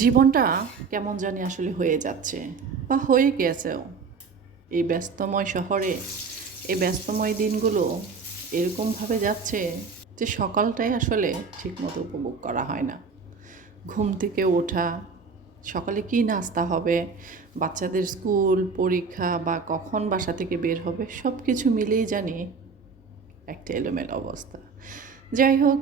জীবনটা কেমন জানি আসলে হয়ে যাচ্ছে বা হয়ে গেছেও। এই ব্যস্তময় শহরে এই ব্যস্তময় দিনগুলো এরকমভাবে যাচ্ছে যে সকালটাই আসলে ঠিকমতো উপভোগ করা হয় না। ঘুম থেকে ওঠা, সকালে কী নাস্তা হবে, বাচ্চাদের স্কুল পরীক্ষা বা কখন বাসা থেকে বের হবে, সব কিছু মিলেই জানি একটা এলোমেলো অবস্থা। যাই হোক,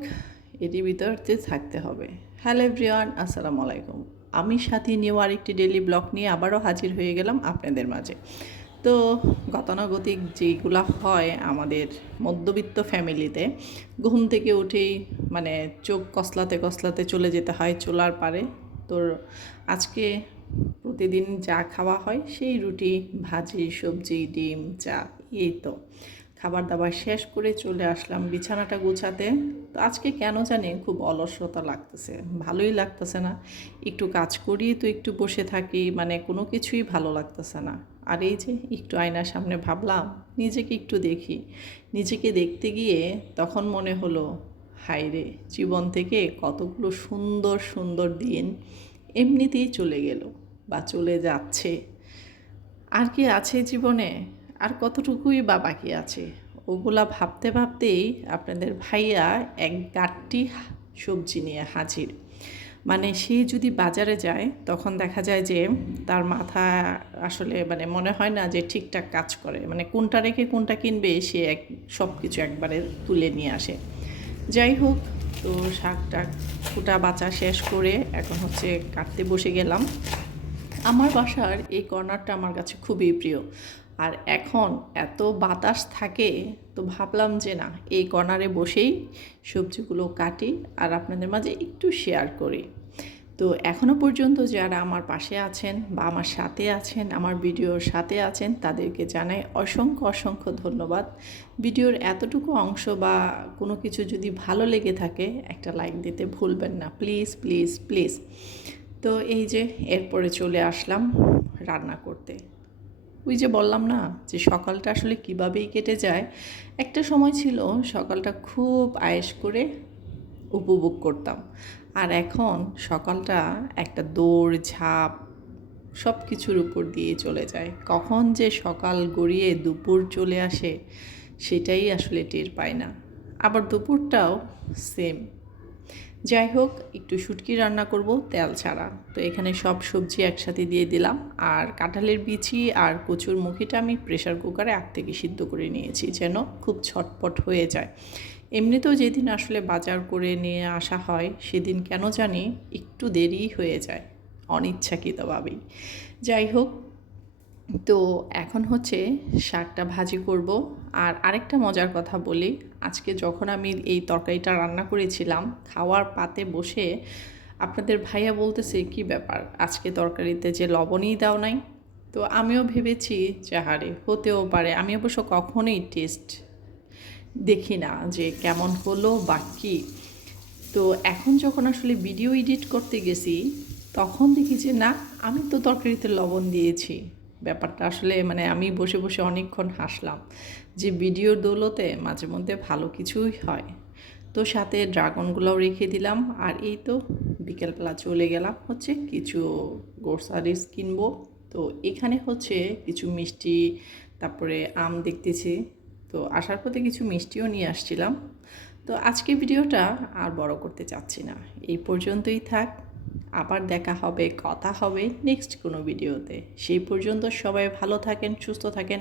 এটি ভিতরতে থাকতে হবে। হ্যালো এভরিওয়ান, আসসালামু আলাইকুম। আমি সাথী নিউ আরেকটি ডেইলি ব্লগ নিয়ে আবারও হাজির হয়ে গেলাম আপনাদের মাঝে। তো গতানুগতিক যেগুলা হয় আমাদের মধ্যবিত্ত ফ্যামিলিতে, ঘুম থেকে উঠেই মানে চোখ কসলাতে কসলাতে চলে যেতে হয় চুলার পারে। তো আজকে প্রতিদিন যা খাওয়া হয় সেই রুটি, ভাজি, সবজি, ডিম, চা, এই তো খাবার দাবার শেষ করে চলে আসলাম বিছানাটা গুছাতে। তো আজকে কেন জানি খুব অলসতা লাগতেছে, ভালোই লাগতেছে না। একটু কাজ করি তো একটু বসে থাকি, মানে কোনো কিছুই ভালো লাগতেছে না। আর এই যে একটু আয়নার সামনে ভাবলাম নিজেকে একটু দেখি। নিজেকে দেখতে গিয়ে তখন মনে হলো, হায় রে, জীবন থেকে কতগুলো সুন্দর সুন্দর দিন এমনিতেই চলে গেল বা চলে যাচ্ছে। আর কি আছে জীবনে, আর কতটুকুই বা বাকি আছে। ওগুলা ভাবতে ভাবতেই আপনাদের ভাইয়া এক গাঁটটি সবজি নিয়ে হাজির। মানে সে যদি বাজারে যায় তখন দেখা যায় যে তার মাথা আসলে মানে মনে হয় না যে ঠিকঠাক কাজ করে, মানে কোনটা রেখে কোনটা কিনবে সে সব কিছু একবারে তুলে নিয়ে আসে। যাই হোক, তো শাক টাক ফুটা বাচা শেষ করে এখন হচ্ছে কাটতে বসে গেলাম। আমার বাসার এই কর্নারটা আমার কাছে খুবই প্রিয়। আর এখন এত বাতাস থাকে, তো ভাবলাম যে না, এই কর্নারে বসেই সবজিগুলো কাটি আর আপনাদের মাঝে একটু শেয়ার করি। তো এখনও পর্যন্ত যারা আমার পাশে আছেন বা আমার সাথে আছেন, আমার ভিডিওর সাথে আছেন, তাদেরকে জানাই অসংখ্য অসংখ্য ধন্যবাদ। ভিডিওর এতটুকু অংশ বা কোনো কিছু যদি ভালো লেগে থাকে একটা লাইক দিতে ভুলবেন না, প্লিজ প্লিজ প্লিজ। তো এই যে এরপরে চলে আসলাম রান্না করতে। ওই যে বললাম না যে সকালটা আসলে কীভাবেই কেটে যায়। একটা সময় ছিল সকালটা খুব আয়েশ করে উপভোগ করতাম, আর এখন সকালটা একটা দৌড় ঝাঁপ সব কিছুর উপর দিয়ে চলে যায়। কখন যে সকাল গড়িয়ে দুপুর চলে আসে সেটাই আসলে টের পায় না। আবার দুপুরটাও সেম। যাই হোক, একটু শুটকি রান্না করব তেল ছাড়া। তো এখানে সব সবজি একসাথে দিয়ে দিলাম, আর কাঁঠালের বিচি আর কচুর মুখিটা আমি প্রেসার কুকারে আগ থেকে সিদ্ধ করে নিয়েছি যেন খুব ছটপট হয়ে যায়। এমনিতেও যেদিন আসলে বাজার করে নিয়ে আসা হয় সেদিন কেন জানি একটু দেরি হয়ে যায় অনিচ্ছাকৃতভাবেই। যাই হোক, তো এখন হচ্ছে শাকটা ভাজি করব। আর আরেকটা মজার কথা বলি, আজকে যখন আমি এই তরকারিটা রান্না করেছিলাম খাওয়ার পাতে বসে আপনাদের ভাইয়া বলতেছে, কি ব্যাপার আজকে তরকারিতে যে লবণই দাও নাই। তো আমিও ভেবেছি যে হারে হতেও পারে, আমি অবশ্য কখনোই টেস্ট দেখি না যে কেমন হলো বা কী। তো এখন যখন আসলে ভিডিও এডিট করতে গেছি তখন দেখি যে না, আমি তো তরকারিতে লবণ দিয়েছি। ব্যাপারটা আসলে মানে আমি বসে বসে অনেকক্ষণ হাসলাম যে ভিডিওর দৌলতে মাঝে মধ্যে ভালো কিছুই হয়। তো সাথে ড্রাগনগুলোও রেখে দিলাম। আর এই তো বিকেলবেলা চলে গেলাম হচ্ছে কিছু গ্রোসারিস কিনবো। তো এখানে হচ্ছে কিছু মিষ্টি, তারপরে আম দেখতেছি। তো আসার পথে কিছু মিষ্টিও নিয়ে আসছিলাম। তো আজকে ভিডিওটা আর বড় করতে চাচ্ছি না, এই পর্যন্তই থাক। আবার দেখা হবে, কথা হবে নেক্সট কোনো ভিডিওতে। সেই পর্যন্ত সবাই ভালো থাকেন, সুস্থ থাকেন।